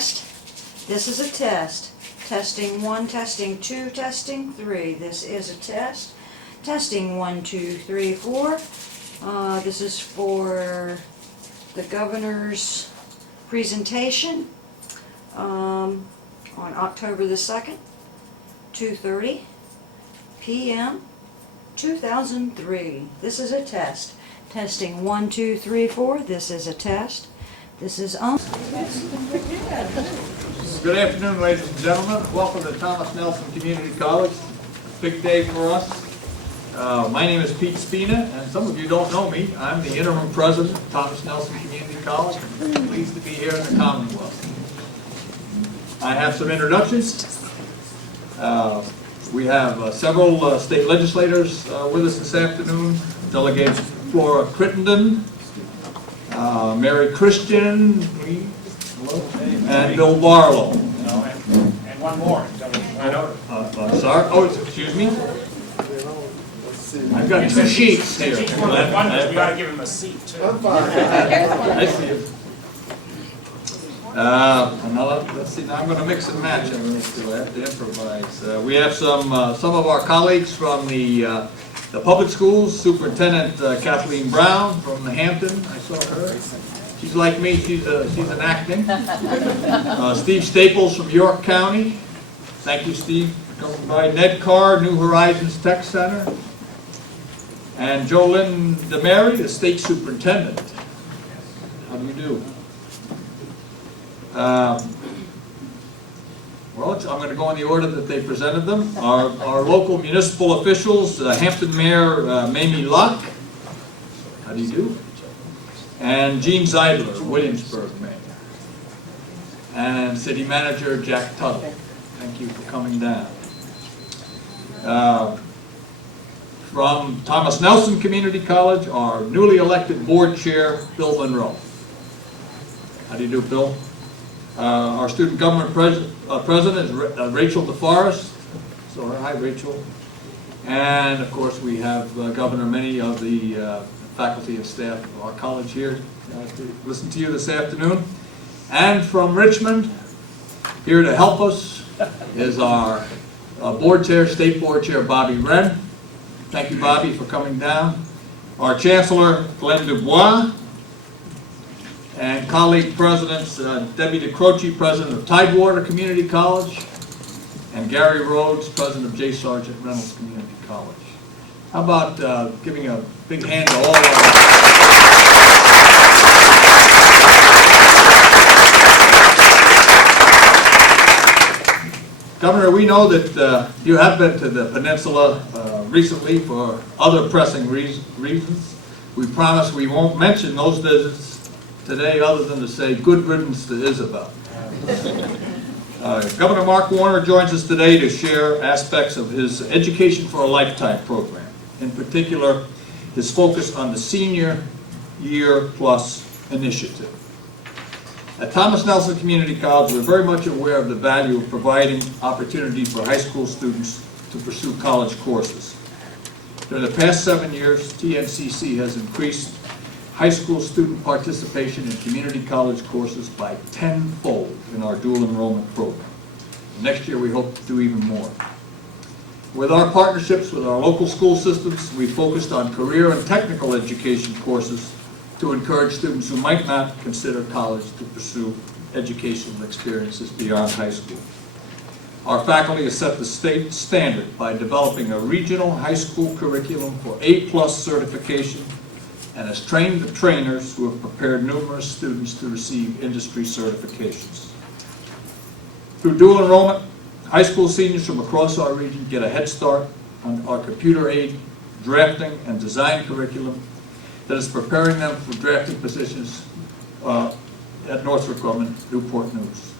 test. This is a test. Testing 1, testing 2, testing 3. This is a test. Testing 1, 2, 3, 4. This is for the governor's presentation on October the 2nd, 2:30 p.m. 2003. This is a test. Testing 1, 2, 3, 4. This is a test. This is on. Good afternoon, ladies and gentlemen. Welcome to Thomas Nelson Community College. Big day for us. My name is Pete Spina, and some of you don't know me. I'm the interim president of Thomas Nelson Community College. I'm pleased to be here in the Commonwealth. I have some introductions. We have several state legislators with us this afternoon. Delegates Flora Crittenden, Mary Christian, and Bill Barlow. And one more. Sorry. Oh, excuse me. I've got 2 sheets here. We got to give him a seat too. I see it. Let's see. Now I'm going to mix and match. I have to improvise. We have some of our colleagues from the public schools. Superintendent Kathleen Brown from the Hampton. I saw her. She's like me. She's an acting. Steve Staples from York County. Thank you, Steve, for coming by. Ned Carr, New Horizons Tech Center. And Jolynn DeMary, the state superintendent. How do you do? Well, I'm going to go in the order that they presented them. Our local municipal officials, Hampton Mayor Mamie Locke. How do you do? And Gene Zeidler, Williamsburg Mayor. And City Manager Jack Tuttle. Thank you for coming down. From Thomas Nelson Community College, our newly elected board chair, Bill Monroe. How do you do, Bill? Our student government president is Rachel DeForest. So, hi, Rachel. And, of course, we have Governor, many of the faculty and staff of our college here to listen to you this afternoon. And from Richmond, here to help us is our board chair, state board chair, Bobby Wren. Thank you, Bobby, for coming down. Our chancellor, Glenn Dubois. And colleague presidents, Debbie DeCroce, president of Tidewater Community College, and Gary Rhodes, president of J. Sargent Reynolds Community College. How about giving a big hand to all of our... Governor, we know that you have been to the peninsula recently for other pressing reasons. We promise we won't mention those visits today other than to say good riddance to Isabel. Governor Mark Warner joins us today to share aspects of his Education for a Lifetime program. In particular, his focus on the Senior Year Plus initiative. At Thomas Nelson Community College, we're very much aware of the value of providing opportunities for high school students to pursue college courses. During the past 7 years, TNCC has increased high school student participation in community college courses by 10-fold in our dual enrollment program. Next year, we hope to do even more. With our partnerships with our local school systems, we focused on career and technical education courses to encourage students who might not consider college to pursue educational experiences beyond high school. Our faculty has set the state standard by developing a regional high school curriculum for A+ certification and has trained the trainers who have prepared numerous students to receive industry certifications. Through dual enrollment, high school seniors from across our region get a head start on our computer-aided drafting and design curriculum that is preparing them for drafting positions at Northrop Grumman, Newport News.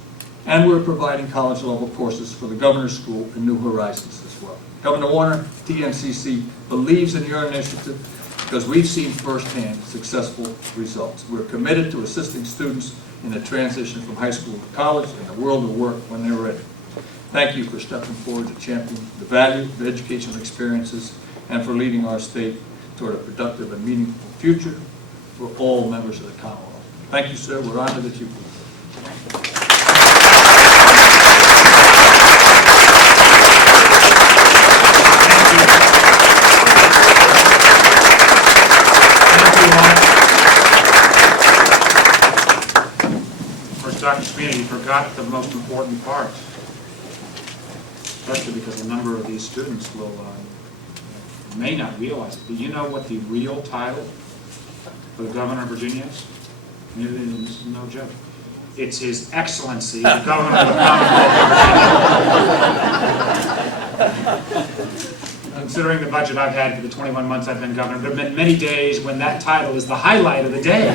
And we're providing college-level courses for the Governor's School and New Horizons as well. Governor Warner, TNCC, believes in your initiative because we've seen firsthand successful results. We're committed to assisting students in the transition from high school to college and the world of work when they're ready. Thank you for stepping forward to champion the value of educational experiences and for leading our state toward a productive and meaningful future for all members of the Commonwealth. Thank you, sir. We're honored that you've been here. Dr. Spina, you forgot the most important part, especially because a number of these students will may not realize it. Do you know what the real title for the governor of Virginia is? This is no joke. It's His Excellency, the Governor of the Commonwealth of Virginia. Considering the budget I've had for the 21 months I've been governor, there have been many days when that title is the highlight of the day.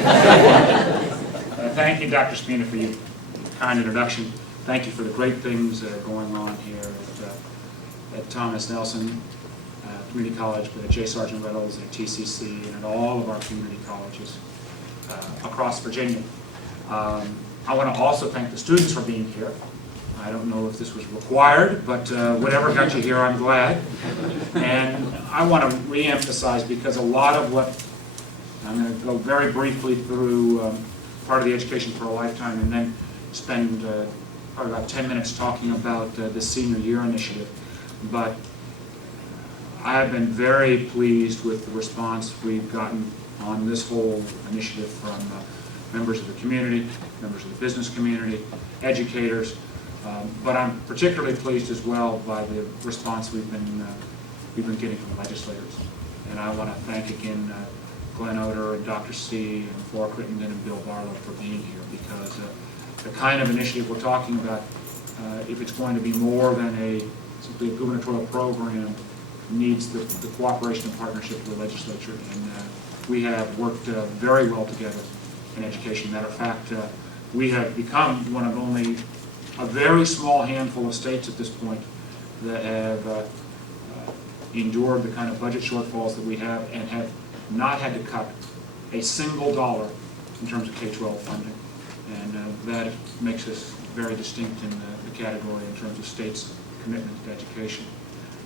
Thank you, Dr. Spina, for your kind introduction. Thank you for the great things that are going on here at Thomas Nelson Community College, but at J. Sargent Reynolds, at TCC, and at all of our community colleges across Virginia. I want to also thank the students for being here. I don't know if this was required, but whatever got you here, I'm glad. And I want to re-emphasize, because a lot of what, I'm going to go very briefly through part of the Education for a Lifetime, and then spend probably about 10 minutes talking about the Senior Year Initiative. But I have been very pleased with the response we've gotten on this whole initiative from members of the community, members of the business community, educators, but I'm particularly pleased as well by the response we've been getting from legislators. And I want to thank again Glenn Oder and Dr. C. and Flora Crittenden and Bill Barlow for being here, because the kind of initiative we're talking about, if it's going to be more than simply a gubernatorial program, needs the cooperation and partnership of the legislature. And we have worked very well together in education. Matter of fact, we have become one of only a very small handful of states at this point that have endured the kind of budget shortfalls that we have, and have not had to cut a single dollar in terms of K-12 funding. And that makes us very distinct in the category in terms of states' commitment to education.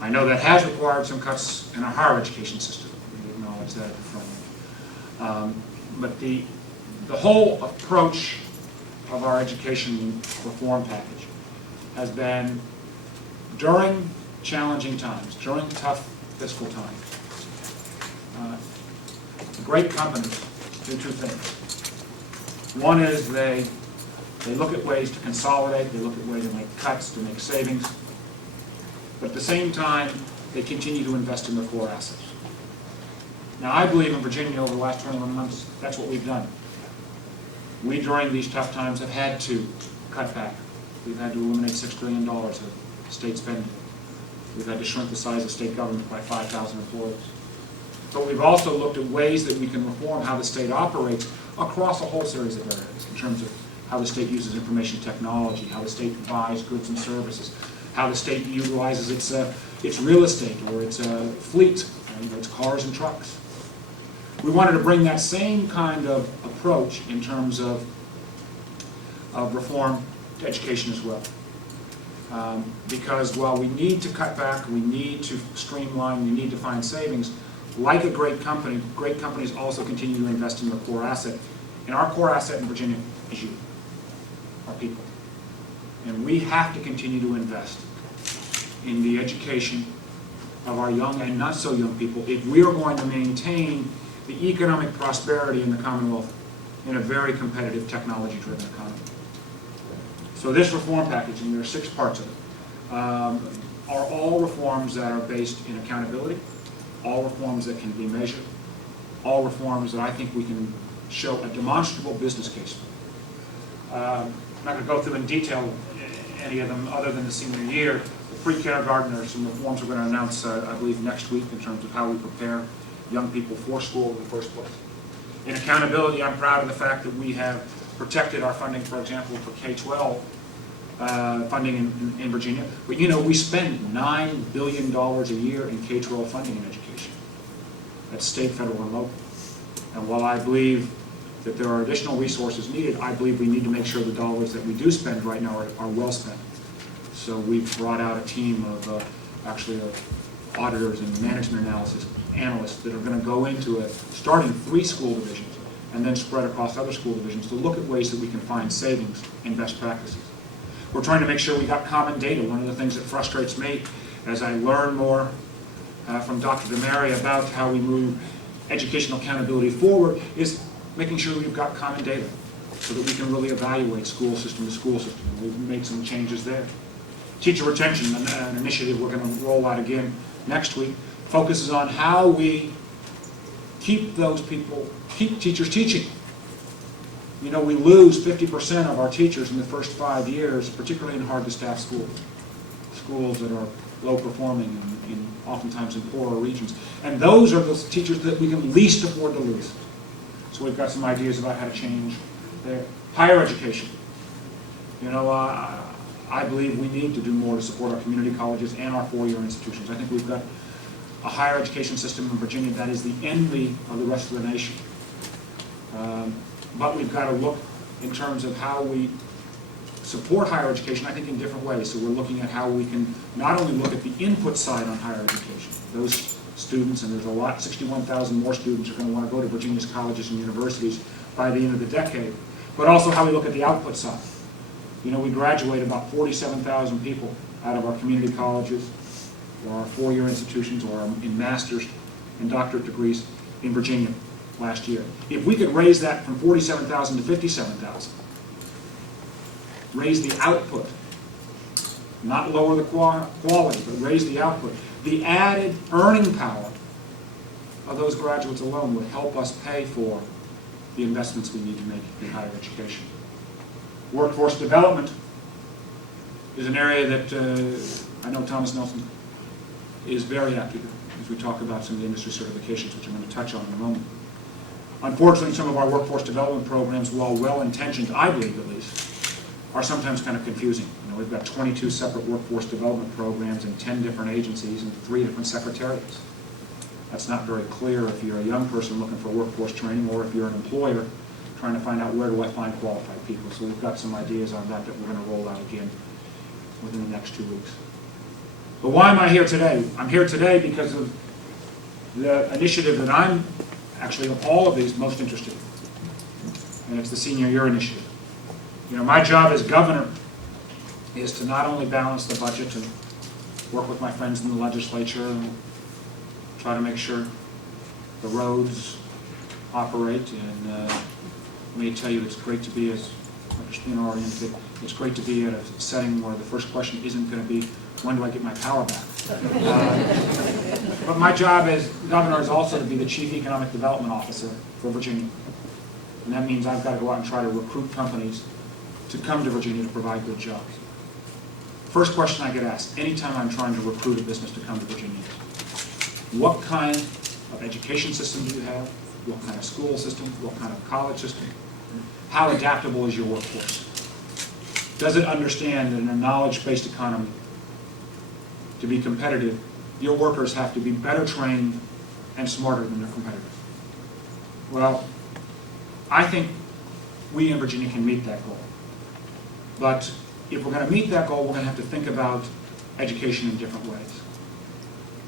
I know that has required some cuts in our higher education system. We acknowledge that at the front end. But the whole approach of our education reform package has been, during challenging times, during tough fiscal times, great companies do two things. One is they look at ways to consolidate, they look at ways to make cuts, to make savings, but at the same time, they continue to invest in their core assets. Now, I believe in Virginia over the last 21 months, that's what we've done. We, during these tough times, have had to cut back. We've had to eliminate $6 billion of state spending. We've had to shrink the size of state government by 5,000 employees. But we've also looked at ways that we can reform how the state operates across a whole series of areas, in terms of how the state uses information technology, how the state buys goods and services, how the state utilizes its real estate or its fleet, its cars and trucks. We wanted to bring that same kind of approach in terms of reform to education as well. Because while we need to cut back, we need to streamline, we need to find savings, like a great company, great companies also continue to invest in their core asset. And our core asset in Virginia is you, our people. And we have to continue to invest in the education of our young and not so young people if we are going to maintain the economic prosperity in the Commonwealth in a very competitive, technology-driven economy. So this reform package, and there are 6 parts of it, are all reforms that are based in accountability, all reforms that can be measured, all reforms that I think we can show a demonstrable business case for. I'm not going to go through in detail any of them other than the senior year. The pre-kindergarten, there are some reforms we're going to announce, I believe, next week in terms of how we prepare young people for school in the first place. In accountability, I'm proud of the fact that we have protected our funding, for example, for K-12 funding in Virginia. But you know, we spend $9 billion a year in K-12 funding in education. That's state, federal, and local. And while I believe that there are additional resources needed, I believe we need to make sure the dollars that we do spend right now are well spent. So we've brought out a team of auditors and management analysts that are going to go into starting 3 school divisions and then spread across other school divisions to look at ways that we can find savings and best practices. We're trying to make sure we got common data. One of the things that frustrates me as I learn more from Dr. DeMary about how we move educational accountability forward is making sure we've got common data. so that we can really evaluate school system to school system. And we've made some changes there. Teacher retention, an initiative we're going to roll out again next week, focuses on how we keep teachers teaching. You know, we lose 50% of our teachers in the first 5 years, particularly in hard-to-staff schools that are low-performing and oftentimes in poorer regions. And those are the teachers that we can least afford to lose. So we've got some ideas about how to change there. Higher education. You know, I believe we need to do more to support our community colleges and our four-year institutions. I think we've got a higher education system in Virginia that is the envy of the rest of the nation. But we've got to look in terms of how we support higher education, I think, in different ways. So we're looking at how we can not only look at the input side on higher education, those students, and there's a lot, 61,000 more students are going to want to go to Virginia's colleges and universities by the end of the decade, but also how we look at the output side. You know, we graduate about 47,000 people out of our community colleges or our four-year institutions or in master's and doctorate degrees in Virginia last year. If we could raise that from 47,000 to 57,000, raise the output, not lower the quality, but raise the output, the added earning power of those graduates alone would help us pay for the investments we need to make in higher education. Workforce development is an area that I know Thomas Nelson is very active in as we talk about some of the industry certifications, which I'm going to touch on in a moment. Unfortunately, some of our workforce development programs, while well-intentioned, I believe at least, are sometimes kind of confusing. You know, we've got 22 separate workforce development programs in 10 different agencies and 3 different secretariats. That's not very clear if you're a young person looking for workforce training or if you're an employer trying to find out where do I find qualified people. So we've got some ideas on that we're going to roll out again within the next 2 weeks. But why am I here today? I'm here today because of the initiative that I'm actually of all of these most interested in, and it's the Senior Year Initiative. You know, my job as governor is to not only balance the budget and work with my friends in the legislature and try to make sure the roads operate, and let me tell you, it's great to be, as Dr. Spina already indicated, it's great to be at a setting where the first question isn't going to be, when do I get my power back? But my job as governor is also to be the Chief Economic Development Officer for Virginia. And that means I've got to go out and try to recruit companies to come to Virginia to provide good jobs. First question I get asked anytime I'm trying to recruit a business to come to Virginia is, what kind of education system do you have? What kind of school system? What kind of college system? How adaptable is your workforce? Does it understand that in a knowledge-based economy, to be competitive, your workers have to be better trained and smarter than their competitors? Well, I think we in Virginia can meet that goal. But if we're going to meet that goal, we're going to have to think about education in different ways.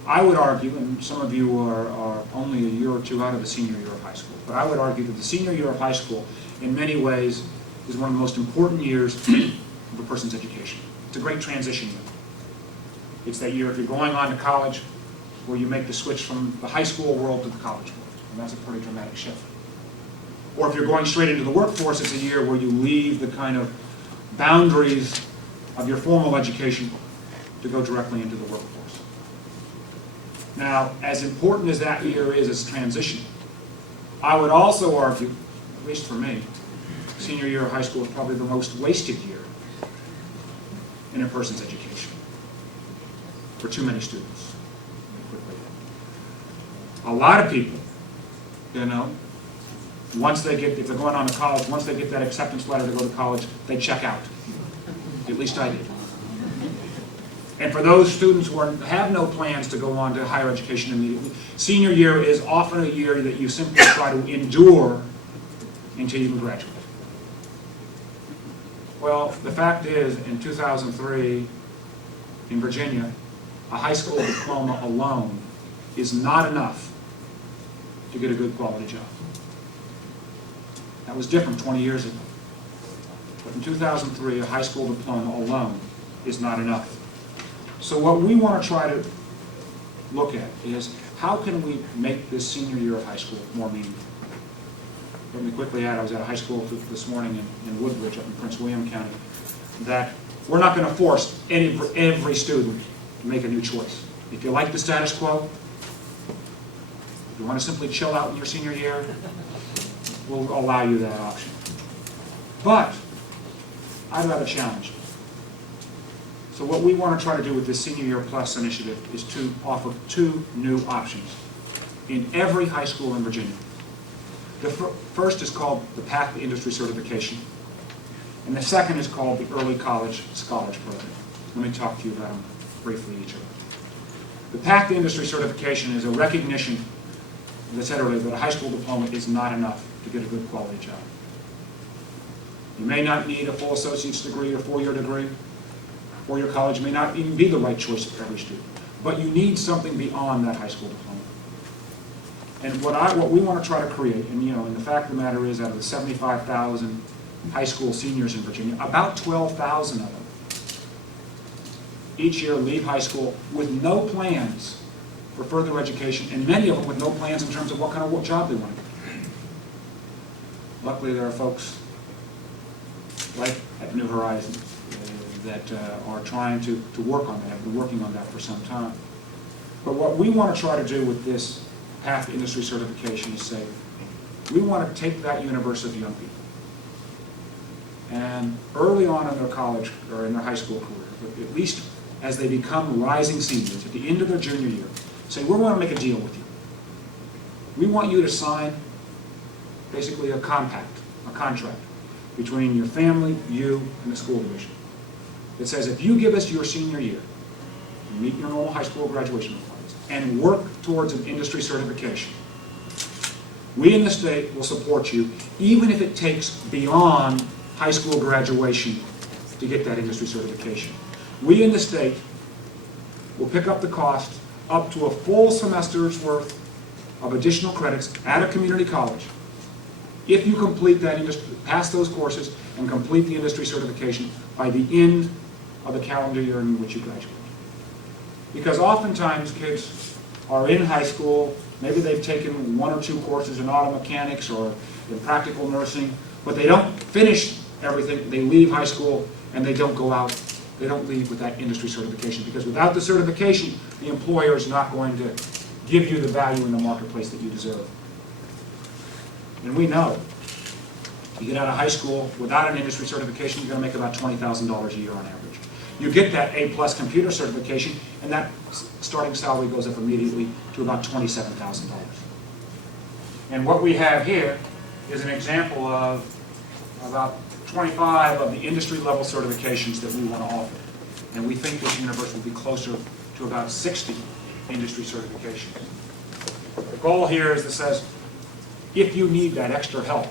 I would argue, and some of you are only a year or two out of the senior year of high school, but I would argue that the senior year of high school, in many ways, is one of the most important years of a person's education. It's a great transition year. It's that year, if you're going on to college, where you make the switch from the high school world to the college world, and that's a pretty dramatic shift. Or if you're going straight into the workforce, it's a year where you leave the kind of boundaries of your formal education to go directly into the workforce. Now, as important as that year is as transition, I would also argue, at least for me, senior year of high school is probably the most wasted year in a person's education for too many students. A lot of people, you know, once they get, if they're going on to college, once they get that acceptance letter to go to college, they check out. At least I did. And for those students who have no plans to go on to higher education immediately, senior year is often a year that you simply try to endure until you can graduate. Well, the fact is, in 2003, in Virginia, a high school diploma alone is not enough to get a good quality job. That was different 20 years ago. But in 2003, a high school diploma alone is not enough. So what we want to try to look at is, how can we make this senior year of high school more meaningful? let me quickly add, I was at a high school this morning in Woodbridge up in Prince William County, that we're not going to force every student to make a new choice. If you like the status quo, if you want to simply chill out in your senior year, we'll allow you that option. But I'd rather challenge you. So what we want to try to do with this Senior Year Plus initiative is to offer 2 new options in every high school in Virginia. The first is called the Path to Industry Certification, and the second is called the Early College Scholars Program. Let me talk to you about them briefly, each of them. The Path to Industry Certification is a recognition, as I said earlier, that a high school diploma is not enough to get a good quality job. You may not need a full associate's degree or 4-year degree. 4-year college may not even be the right choice for every student, but you need something beyond that high school diploma. And what we want to try to create, and the fact of the matter is, out of the 75,000 high school seniors in Virginia, about 12,000 of them each year leave high school with no plans for further education, and many of them with no plans in terms of what kind of job they want to get. Luckily, there are folks like at New Horizons that are trying to work on that, have been working on that for some time. But what we want to try to do with this Path to Industry Certification is say, we want to take that universe of young people, and early on in their college or in their high school career, but at least as they become rising seniors at the end of their junior year, say, we want to make a deal with you. We want you to sign basically a contract between your family, you, and the school division. It says if you give us your senior year, you meet your normal high school graduation requirements, and work towards an industry certification, we in the state will support you, even if it takes beyond high school graduation to get that industry certification. We in the state will pick up the cost up to a full semester's worth of additional credits at a community college if you complete that pass those courses and complete the industry certification by the end of the calendar year in which you graduate. Because oftentimes kids are in high school, maybe they've taken 1 or 2 courses in auto mechanics or in practical nursing, but they don't finish everything. They leave high school and they don't go out, they don't leave with that industry certification, because without the certification, the employer is not going to give you the value in the marketplace that you deserve. And we know, you get out of high school without an industry certification, you're going to make about $20,000 a year on average. You get that A+ computer certification, and that starting salary goes up immediately to about $27,000. And what we have here is an example of about 25 of the industry level certifications that we want to offer. And we think this universe will be closer to about 60 industry certifications. The goal here is that says, if you need that extra help,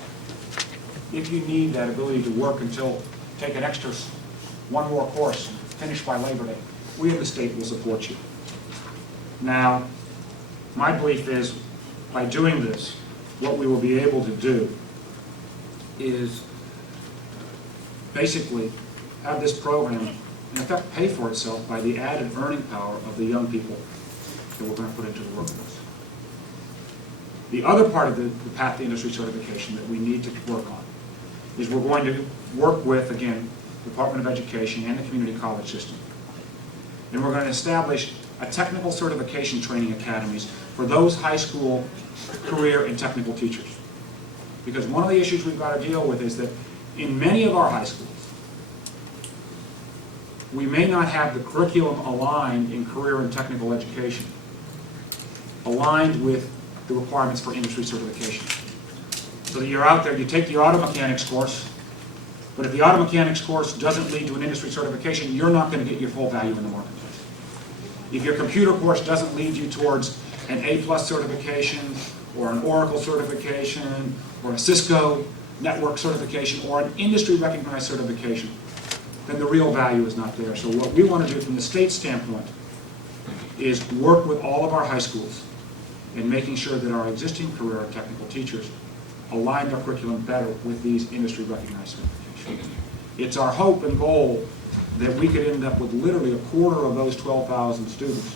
if you need that ability to work until, take an extra 1 more course, finish by Labor Day, we in the state will support you. Now, my belief is, by doing this, what we will be able to do is basically have this program, in effect, pay for itself by the added earning power of the young people that we're going to put into the workforce. The other part of the Path to Industry Certification that we need to work on is we're going to work with, again, the Department of Education and the community college system. And we're going to establish a technical certification training academies for those high school career and technical teachers. Because one of the issues we've got to deal with is that in many of our high schools, we may not have the curriculum aligned in career and technical education, aligned with the requirements for industry certification. So that you're out there, you take the auto mechanics course, but if the auto mechanics course doesn't lead to an industry certification, you're not going to get your full value in the marketplace. If your computer course doesn't lead you towards an A+ certification, or an Oracle certification, or a Cisco network certification, or an industry recognized certification, then the real value is not there. So what we want to do from the state standpoint is work with all of our high schools in making sure that our existing career and technical teachers align their curriculum better with these industry recognized certifications. It's our hope and goal that we could end up with literally 1/4 of those 12,000 students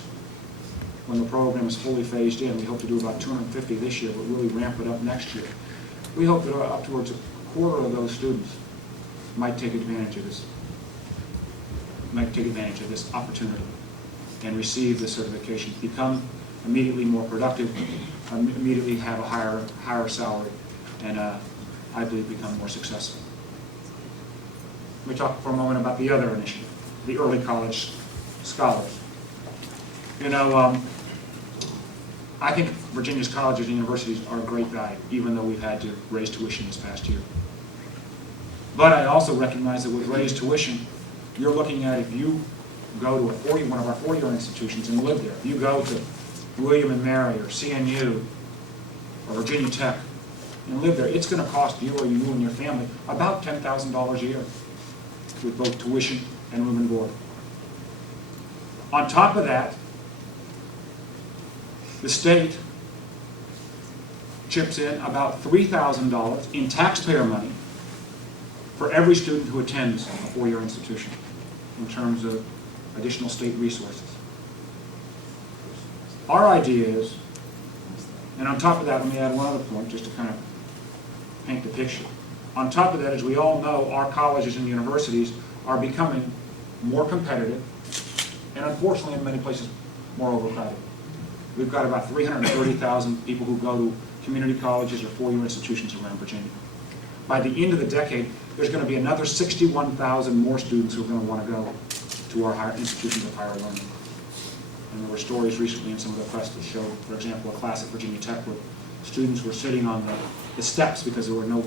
when the program is fully phased in. We hope to do about 250 this year, but really ramp it up next year. We hope that up towards a quarter of those students might take advantage of this opportunity and receive the certification, become immediately more productive, immediately have a higher salary, and I believe become more successful. Let me talk for a moment about the other initiative, the early college scholars. You know, I think Virginia's colleges and universities are a great guide, even though we've had to raise tuition this past year. But I also recognize that with raised tuition, you're looking at, if you go to one of our four-year institutions and live there, if you go to William and Mary or CNU or Virginia Tech and live there, it's going to cost you or you and your family about $10,000 a year with both tuition and room and board. On top of that, the state chips in about $3,000 in taxpayer money for every student who attends a four-year institution in terms of additional state resources. Our idea is, and on top of that, let me add one other point just to kind of paint the picture. On top of that, as we all know, our colleges and universities are becoming more competitive and unfortunately in many places more overcrowded. We've got about 330,000 people who go to community colleges or four-year institutions around Virginia. By the end of the decade, there's going to be another 61,000 more students who are going to want to go to our institutions of higher learning. And there were stories recently in some of the press that showed, for example, a class at Virginia Tech where students were sitting on the steps because there were no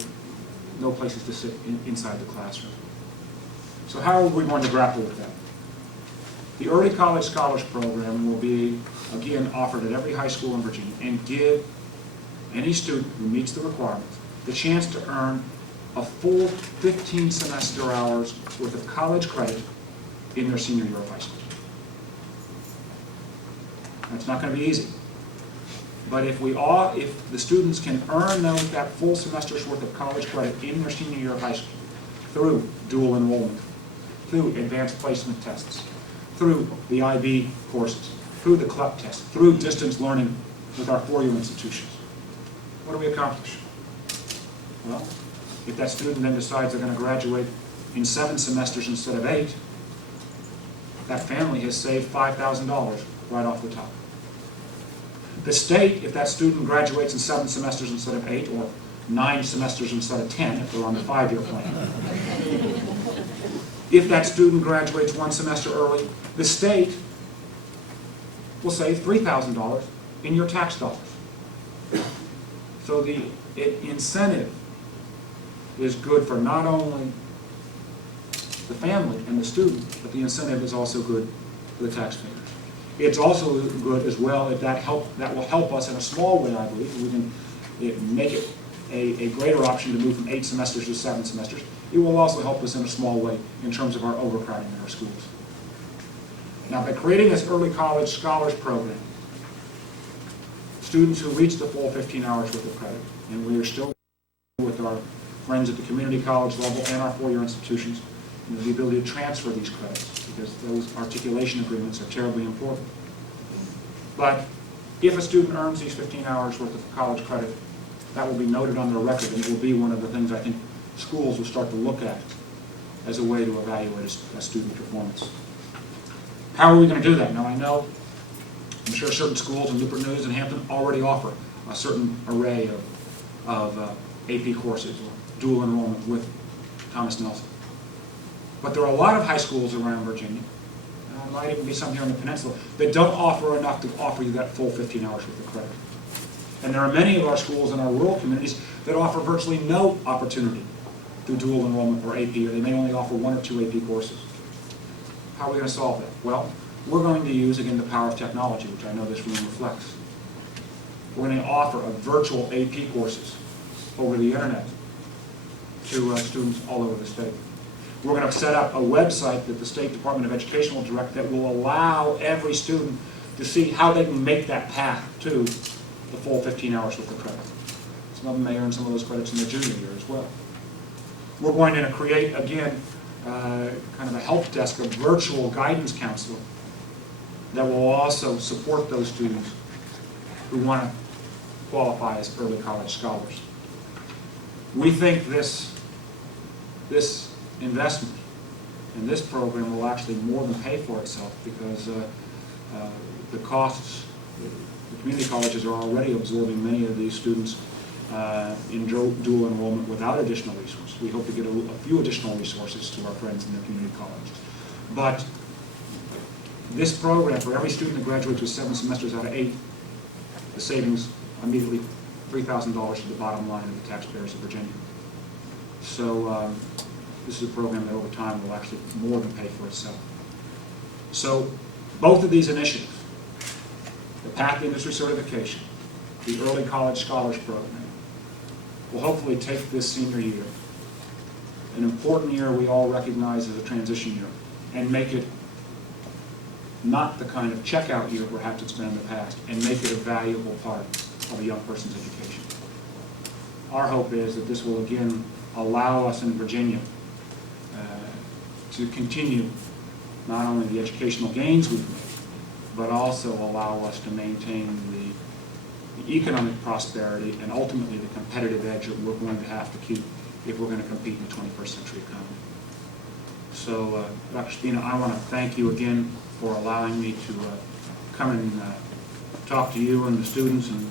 places to sit inside the classroom. So how are we going to grapple with that? The Early College Scholars Program will be, again, offered at every high school in Virginia and give any student who meets the requirements the chance to earn a full 15 semester hours worth of college credit in their senior year of high school. That's not going to be easy. But if the students can earn that full semester's worth of college credit in their senior year of high school through dual enrollment, through advanced placement tests, through the IB courses, through the CLEP test, through distance learning with our four-year institutions, what do we accomplish? Well, if that student then decides they're going to graduate in 7 semesters instead of 8, that family has saved $5,000 right off the top. The state, if that student graduates in 7 semesters instead of 8, or 9 semesters instead of 10, if they're on the 5-year plan, if that student graduates 1 semester early, the state will save $3,000 in your tax dollars. So the incentive is good for not only the family and the student, but the incentive is also good for the taxpayers. It's also good as well if that will help us in a small way, I believe. We can make it a greater option to move from 8 semesters to 7 semesters. It will also help us in a small way in terms of our overcrowding in our schools. Now, by creating this early college scholars program, students who reach the full 15 hours worth of credit, and we are still with our friends at the community college level and our four-year institutions, the ability to transfer these credits, because those articulation agreements are terribly important. But if a student earns these 15 hours worth of college credit, that will be noted on their record, and it will be one of the things I think schools will start to look at as a way to evaluate a student performance. How are we going to do that? Now, I'm sure certain schools in Newport News and Hampton already offer a certain array of AP courses, or dual enrollment with Thomas Nelson. But there are a lot of high schools around Virginia, and there might even be some here on the peninsula, that don't offer enough to offer you that full 15 hours worth of credit. And there are many of our schools in our rural communities that offer virtually no opportunity through dual enrollment or AP, or they may only offer 1 or 2 AP courses. How are we going to solve that? Well, we're going to use, again, the power of technology, which I know this room reflects. We're going to offer virtual AP courses over the internet to students all over the state. We're going to set up a website that the State Department of Education will direct that will allow every student to see how they can make that path to the full 15 hours worth of credit. Some of them may earn some of those credits in their junior year as well. We're going to create, again, kind of a help desk, a virtual guidance counselor that will also support those students who want to qualify as early college scholars. We think this investment in this program will actually more than pay for itself, because the costs, the community colleges are already absorbing many of these students in dual enrollment without additional resources. We hope to get a few additional resources to our friends in the community colleges. But this program, for every student that graduates with 7 semesters out of 8, the savings immediately $3,000 to the bottom line of the taxpayers of Virginia. So this is a program that over time will actually more than pay for itself. So both of these initiatives, the Path to Industry Certification, the Early College Scholars Program, will hopefully take this senior year, an important year we all recognize as a transition year, and make it not the kind of checkout year perhaps it's been in the past, and make it a valuable part of a young person's education. Our hope is that this will again allow us in Virginia to continue not only the educational gains we've made, but also allow us to maintain the economic prosperity and ultimately the competitive edge that we're going to have to keep if we're going to compete in the 21st century economy. So, Dr. Spina, I want to thank you again for allowing me to come and talk to you and the students and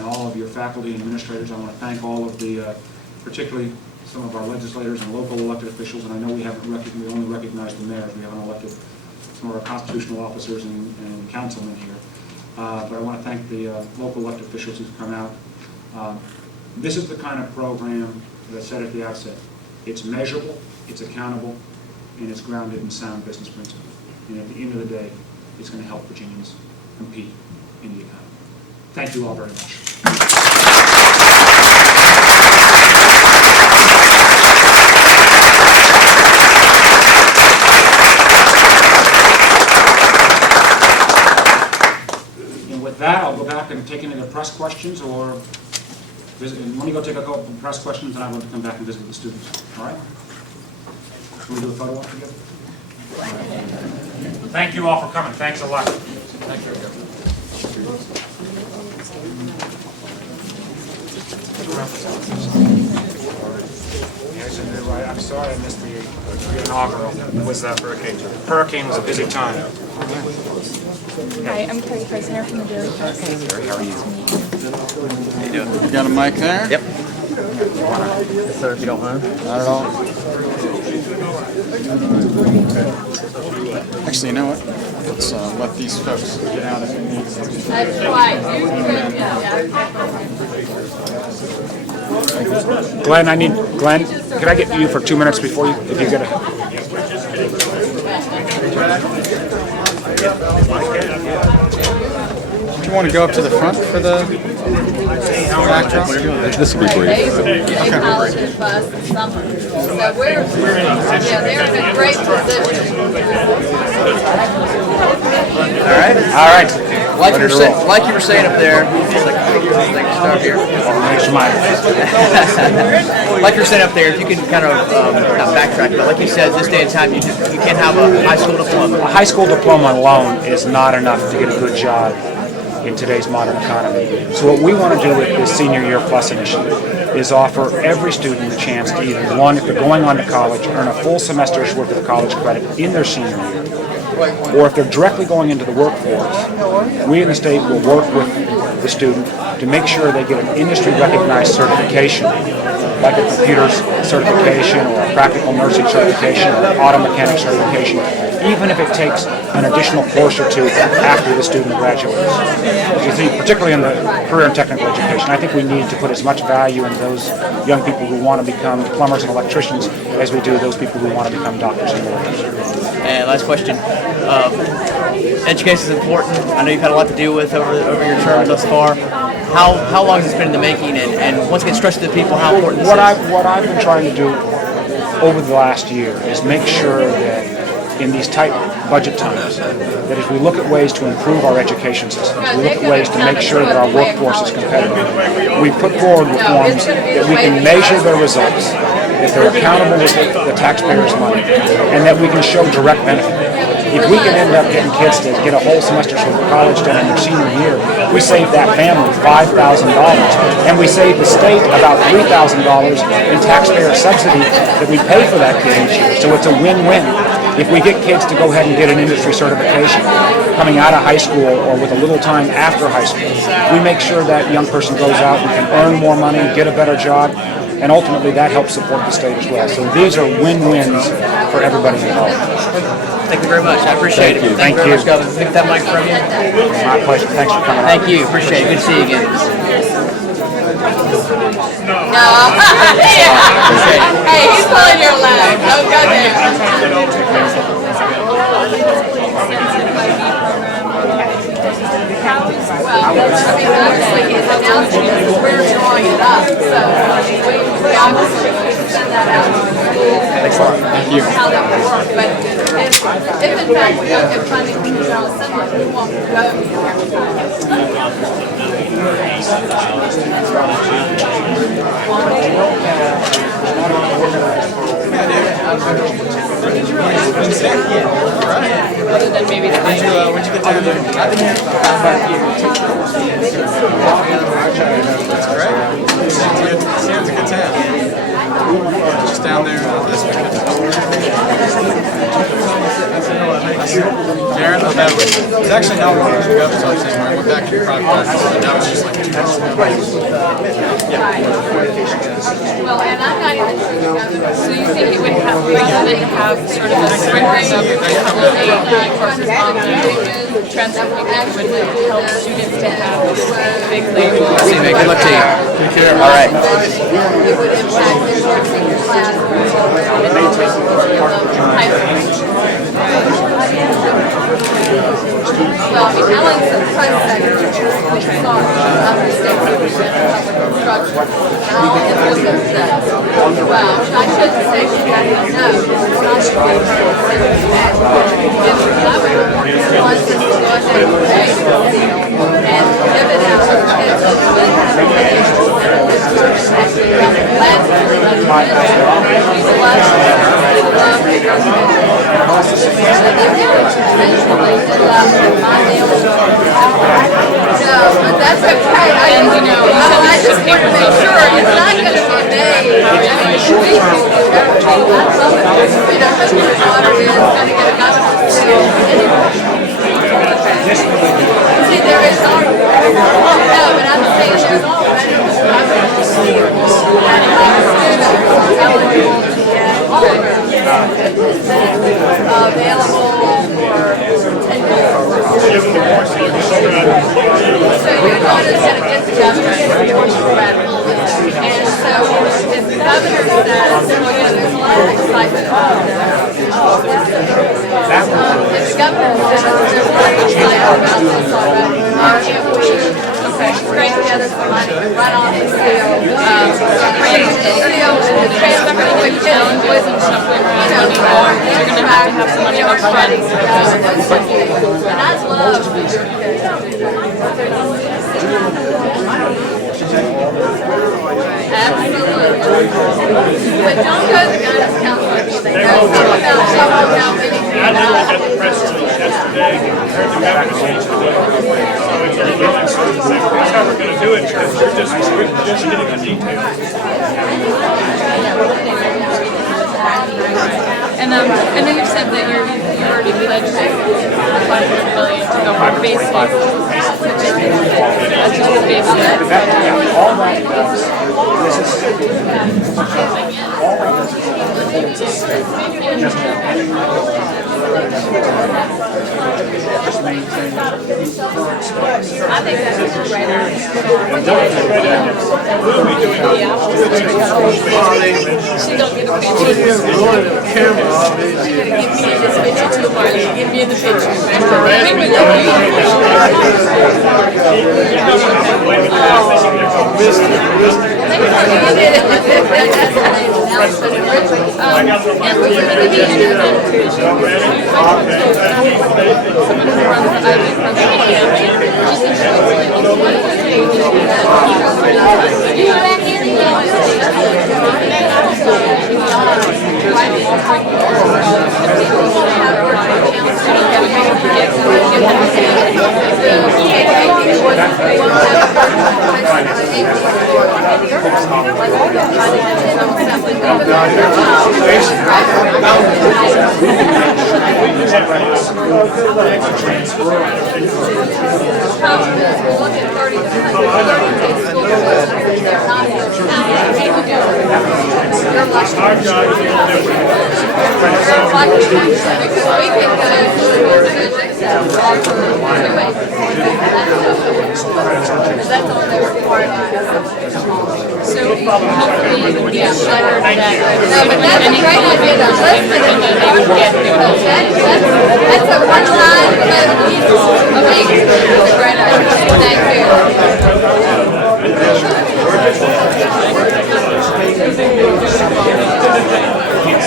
all of your faculty and administrators. I want to thank all of the, particularly some of our legislators and local elected officials, and I know we only recognized the mayors. We haven't elected some of our constitutional officers and councilmen here. But I want to thank the local elected officials who've come out. This is the kind of program that I said at the outset. It's measurable, it's accountable, and it's grounded in sound business principles. And at the end of the day, it's going to help Virginians compete in the economy. Thank you all very much. And with that, I'll go back and take any of the press questions, or visit. And when you go take a couple of press questions, and I want to come back and visit with the students. All right? Can we do a photo op together? Thank you all for coming. Thanks a lot. Thank you. I'm sorry I missed the inaugural. It was Hurricane was a busy time. Hi, I'm Carrie Preisner from the Daily Press. Carrie, how are you? How you doing? You got a mic there? Yep. Yes, sir, if you don't mind. Not at all. Actually, you know what? Let's let these folks get out if it needs to. Glenn, could I get you for 2 minutes before you, if you get a... Do you want to go up to the front for the backdrop? This will be brief. They polish bus this summer. So they're in a great position. All right. Like you were saying up there, start here. Like you're saying up there, if you can kind of not backtrack, but like you said, this day and time, you can't have a high school diploma. A high school diploma alone is not enough to get a good job in today's modern economy. So what we want to do with this Senior Year Plus initiative is offer every student the chance to either, one, if they're going on to college, earn a full semester's worth of college credit in their senior year, or if they're directly going into the workforce, we in the state will work with the student to make sure they get an industry-recognized certification, like a computer's certification or a practical nursing certification or an auto mechanic certification, even if it takes an additional course or two after the student graduates. You see, particularly in the career and technical education, I think we need to put as much value in those young people who want to become plumbers and electricians as we do those people who want to become doctors and lawyers. And last question. Education is important. I know you've had a lot to deal with over your term thus far. How long has it been in the making, and once again, stress to the people how important this is? What I've been trying to do over the last year is make sure that in these tight budget times, that as we look at ways to improve our education systems, we look at ways to make sure that our workforce is competitive, we put forward reforms that we can measure their results, that they're accountable with the taxpayers' money, and that we can show direct benefit. If we can end up getting kids to get a whole semester's worth of college done in their senior year, we save that family $5,000, and we save the state about $3,000 in taxpayer subsidy that we pay for that kid each year. So it's a win-win. If we get kids to go ahead and get an industry certification coming out of high school or with a little time after high school, we make sure that young person goes out and can earn more money, get a better job, and ultimately that helps support the state as well. So these are win-wins for everybody involved. Thank you very much. I appreciate it. Thank you very much, Governor. Pick that mic from you. My pleasure. Thanks for coming out. Thank you. Appreciate it. Good to see you again. No. Hey, he's pulling your leg. Don't go there. Well, I mean, obviously he's announcing it because we're drawing it up, so we obviously send that out to the schools. Excellent. Thank you. How that would work, but if in fact we don't get funding from the General Assembly, we won't other than maybe the When'd you get down there? I've been here about 5 years. That's great. Sam's a good town. Just down there this weekend. Jared, that was actually not one of those governors I was saying where I went back to private practice, and that was just like 2 months ago. well, and I'm not even sure the governor. So you think it would have rather than have sort of a spring break of courses on transferring actually help students to have big labels. See you, man. Good luck to you. Take care. All right. It would impact the senior class well, I mean, Ellen's the president of the state superintendent of construction. And all his wisdom says, well, I shouldn't say she doesn't know, it's not the if the governor wants us to go ahead and pay and give it out to kids who would have a financial benefit to it, actually have the last people love no, but that's okay. I just want to make sure it's not going to be made. I love it. You know, because your daughter is going to get a governor's seal anyway. See, there is already. No, but I'm saying there's already a governor's seal. And students are eligible to get available for 10 years. So your daughter's going to get the governor's radical. And so if the governor says, well, you know, there's a lot of excitement about this. If the governor says there's a lot of excitement about this already, can't we scrape together some money right off the seal? The transfer with challenges and stuff like that. You know, you're going to have some money up front. And I'd love for your kids to do that. Absolutely. But don't go to the guidance counselor until they know something about how many people I got the press release yesterday, heard the governor speech today. So it's a little uncertain. That's how we're going to do it, because we're just getting the details. And I know you've said that you already pledged $500 million to go for basic. That's just the basic. All that does, this is just maintain current status. I think that's a great idea. She don't get a picture. Give me this picture too, Marley. Give me the picture. I Our job is to do So hopefully it would be assured that any public they would get That's a one-line, but a week. That's a great idea. Thank you.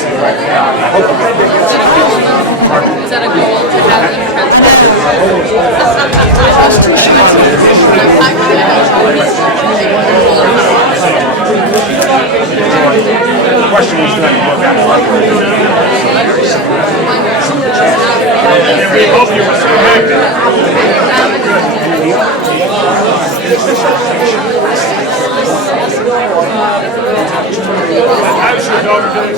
Is that a goal to have them The question was going to look at and we hope you were so active. How's your daughter doing?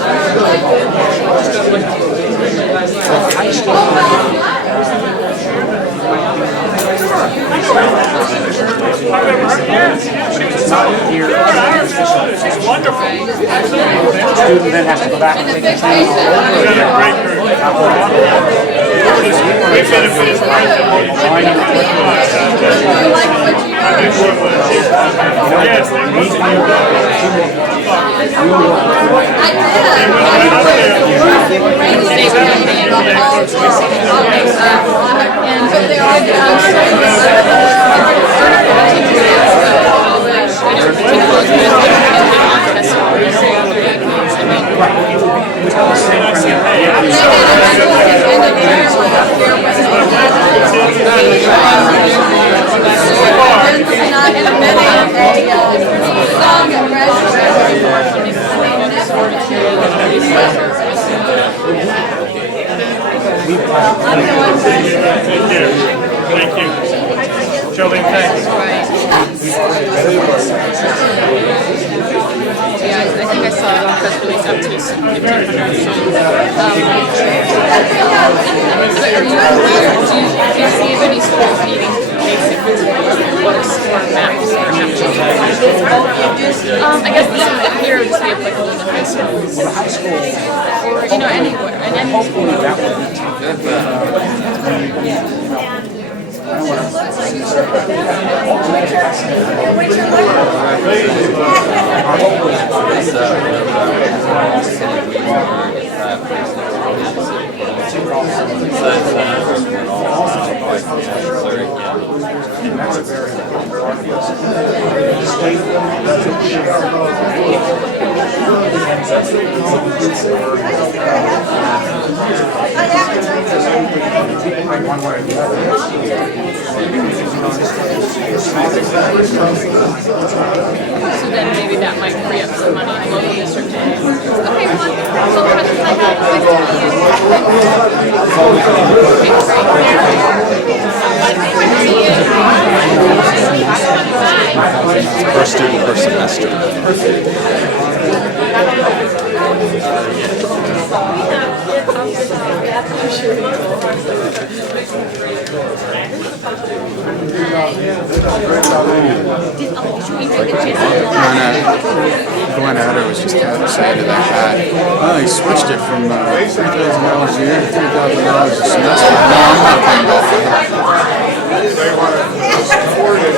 She's wonderful. the student then has to go back and take the exam. She's done a great career. We've been in this right to work. Yes, they want to Thank you. Jolene, thanks. Yeah, I think I saw a press release up to 1,500. Do you see if any schools needing basic books or maps or I guess this here would be applicable to high schools. Or, anywhere, in any school. So then maybe that might free up some money in local district. Okay, so questions I have. Per student per semester. Glenn Adder was just kind of saying to that guy, oh, he switched it from $3,000 a year to $3,000 a semester. No, I'm not paying golf. They want to afford it.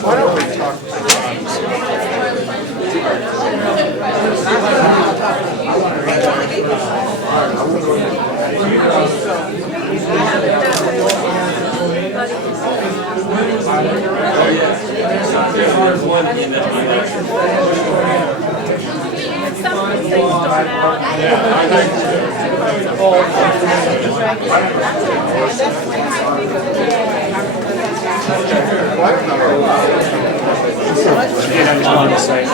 Why don't we talk to did, I just wanted to say.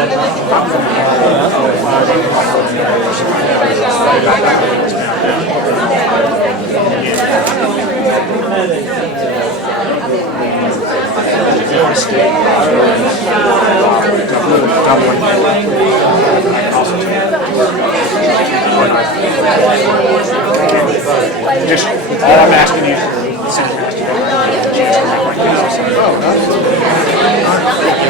Just all I'm asking you for send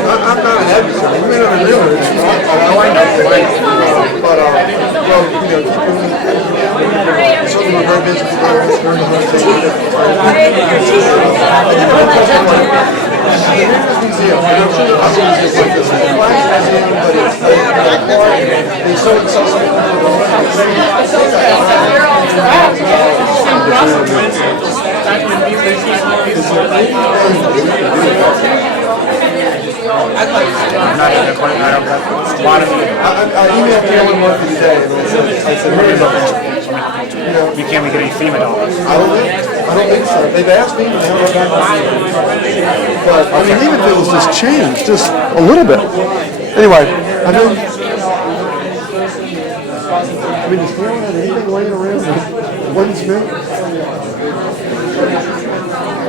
I'm not an advocate. You may not agree with it. I like that. But, well, you know, something we're very busy today. Museum. And I'm sure the museum is like this. It's a black museum, but it's so accessible. I emailed Cameron Murphy today, and I said, "Where is it?" You can't get any FEMA dollars. I don't think so. They've asked me, and they haven't gotten back to me. But I mean, even if it was just changed, just a little bit. Anyway, I know. I mean, does Cameron have anything laying around that wasn't spent?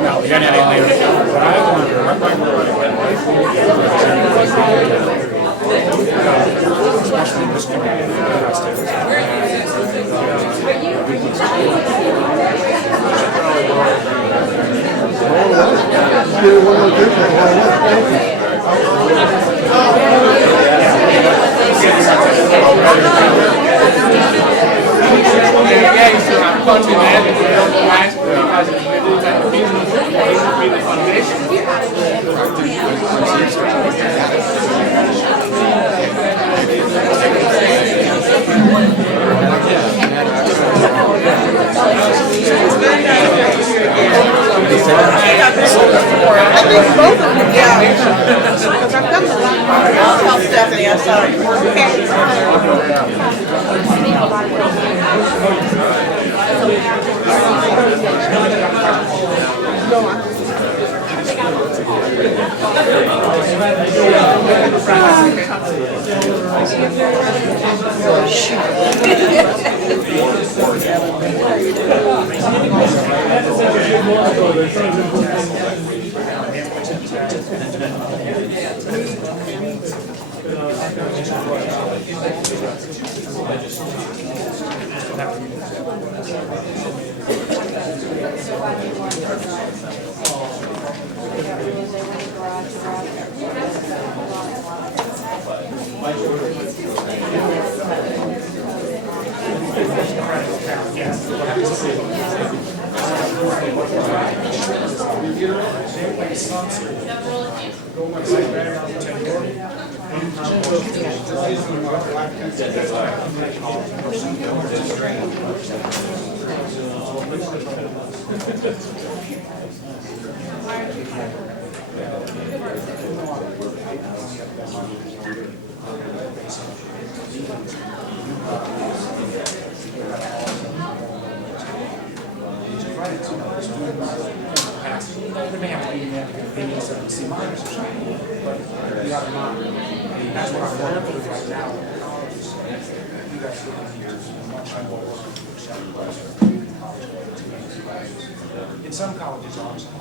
No, we don't have any later. But I wonder, especially in this community, Get it one location. I think both of them, yeah. Because I've done a lot. I'll tell Stephanie, I'm sorry. In some colleges, obviously.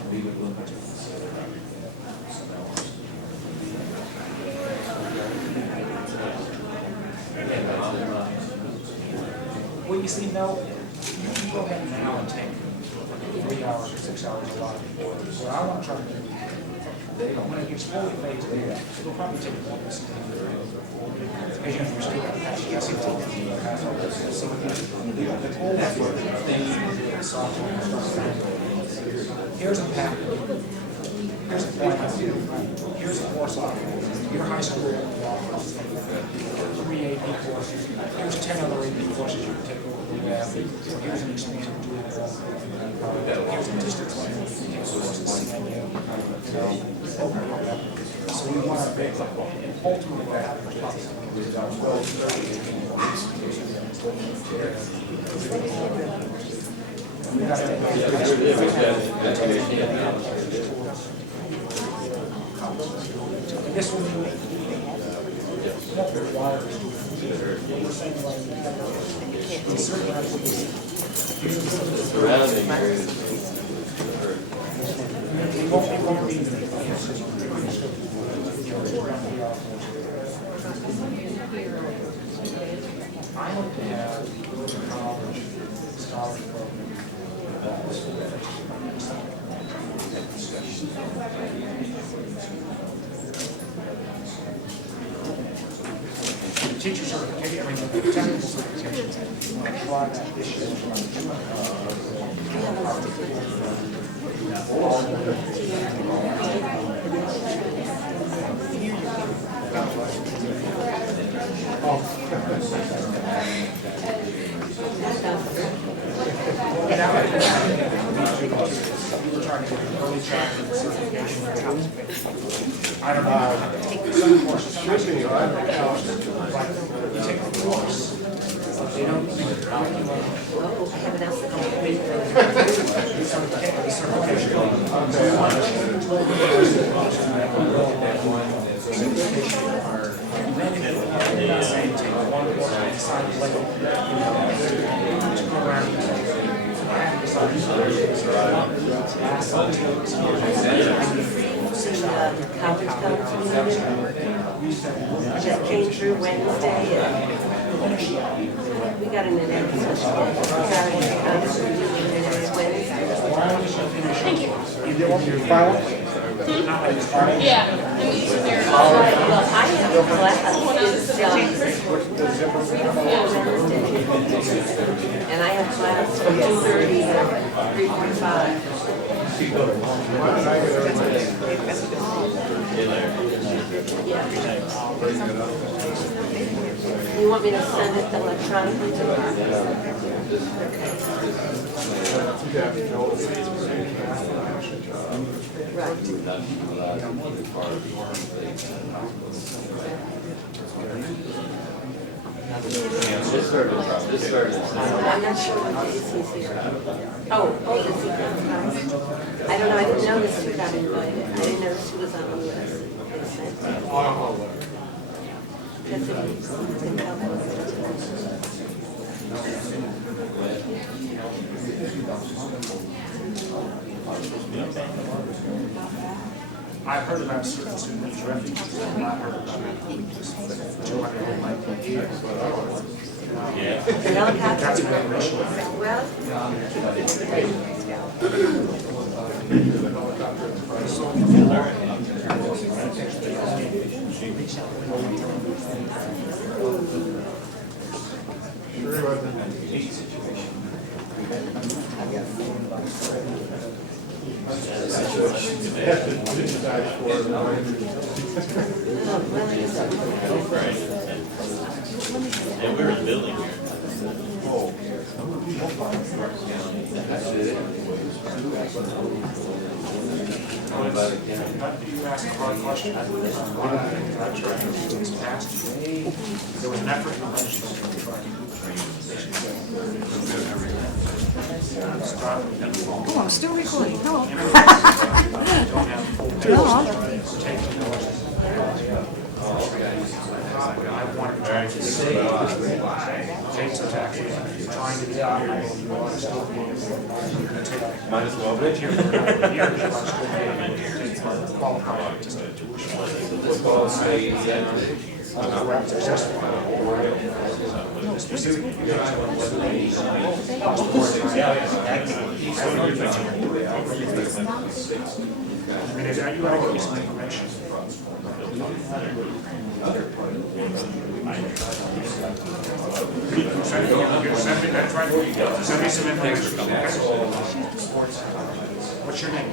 Well, you see, no, you go ahead now and take 3 hours or 6 hours a lot. What I want to try to do, when it gets fully phased in, it'll probably take more than 6 hours. Because you have to still have to pass the SAT. So the whole thing, here's a packet. Here's a point. Here's a course offer. Your high school offers 3 AP courses. Here's 10 other AP courses you can take over the lab. Here's an expanded dual. Here's a district one. You can take courses CNU. So we want to ultimately that this one, I hope to have a college scholar program. The teacher certification, I mean, the technical certification, you want to try that this year. I don't know. Some courses, you take the course. They don't. College that came through Wednesday, and we got an announcement Saturday, Wednesday. Thank you. You did want me to file it? Yeah. I'm using their, Well, I have a class, and I have class from 2:30 to 3:45. You want me to send it electronically to I'm not sure what days he's here. Oh, is he here? I don't know, I didn't notice who got invited. I didn't notice who was on the list. They sent me. Because it can help I've heard about certain students refugees, I've not heard about The helicopter. That's a great ratio. Well, And we're in the building here. You asked a hard question. One of the things that was passed, there was an effort in the legislature to try to Oh, I'm still recording. Hello. don't have full taking courses. I wanted to take some taxes, trying to be able you want to still be able to Might as well. live here for a number of years, you want to still be able to take qualify to stay tuition. We're successful. I mean, are you out of some information? Send me some information. What's your name?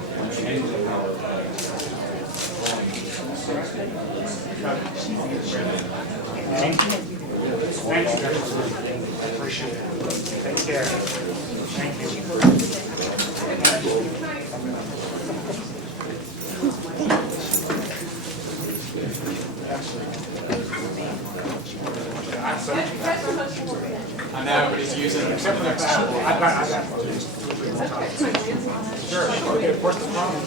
Thank you. Thank you, I appreciate it. Take care. Thank you. I know, but he's using it except for next time. I've got Sure. Okay, what's the problem?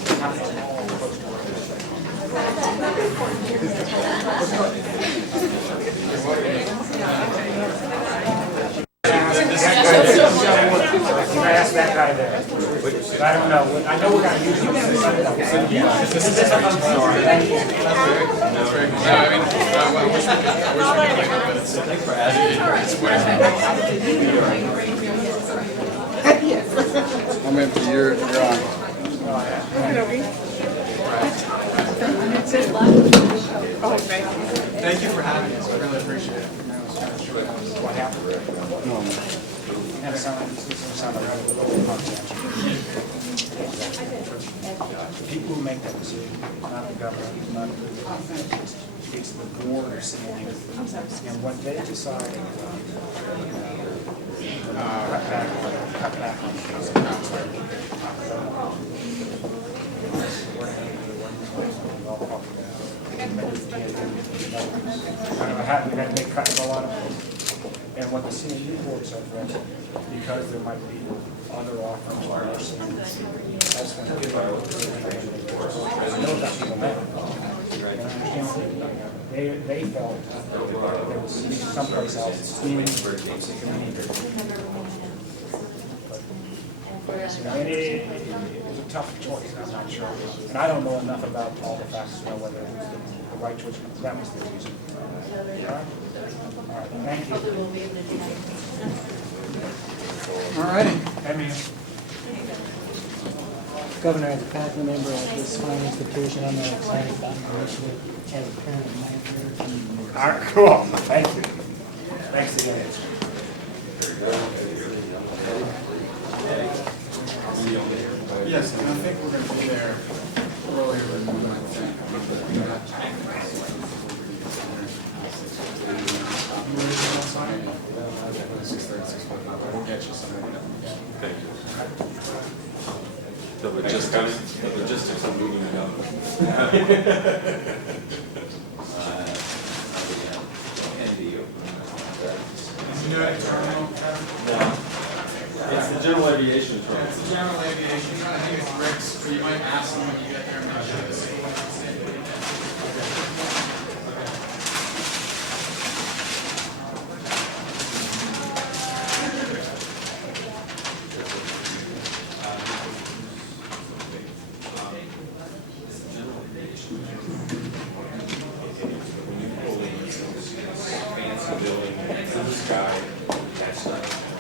I don't know. I know we're going to use it. Thanks for asking. I'm empty, you're on. Thank you for having us. I really appreciate it. What happened? No, And sound like a little confidential. The people who make that decision, not the government, not the, it's the board of CNU. And what they decide, cut back on we had to make cuts in a lot of things. And what the CNU board said was, because there might be other offerings or other seniors, that's when I know that people met. And I understand they felt there was someplace else in the community. And it was a tough choice, I'm not sure. And I don't know enough about all the facts to know whether it was the right choice, but that was the reason. All right? All right, thank you. all righty. I mean, Governor, as a faculty member at this fine institution, I'm really excited about my initiative as a parent of my career. all right, cool, thank you. Thanks again. Yes, and I think we're going to be there earlier than we might think. You ready to go outside? 6:30, 6:45. We'll get you something. Thank you. The logistics of moving it up. It's the general aviation terminal. It's the general aviation. I think it's Rick's, but you might ask them when you get there. Make sure to see what it's in. Fancy building, blue sky, that's nice.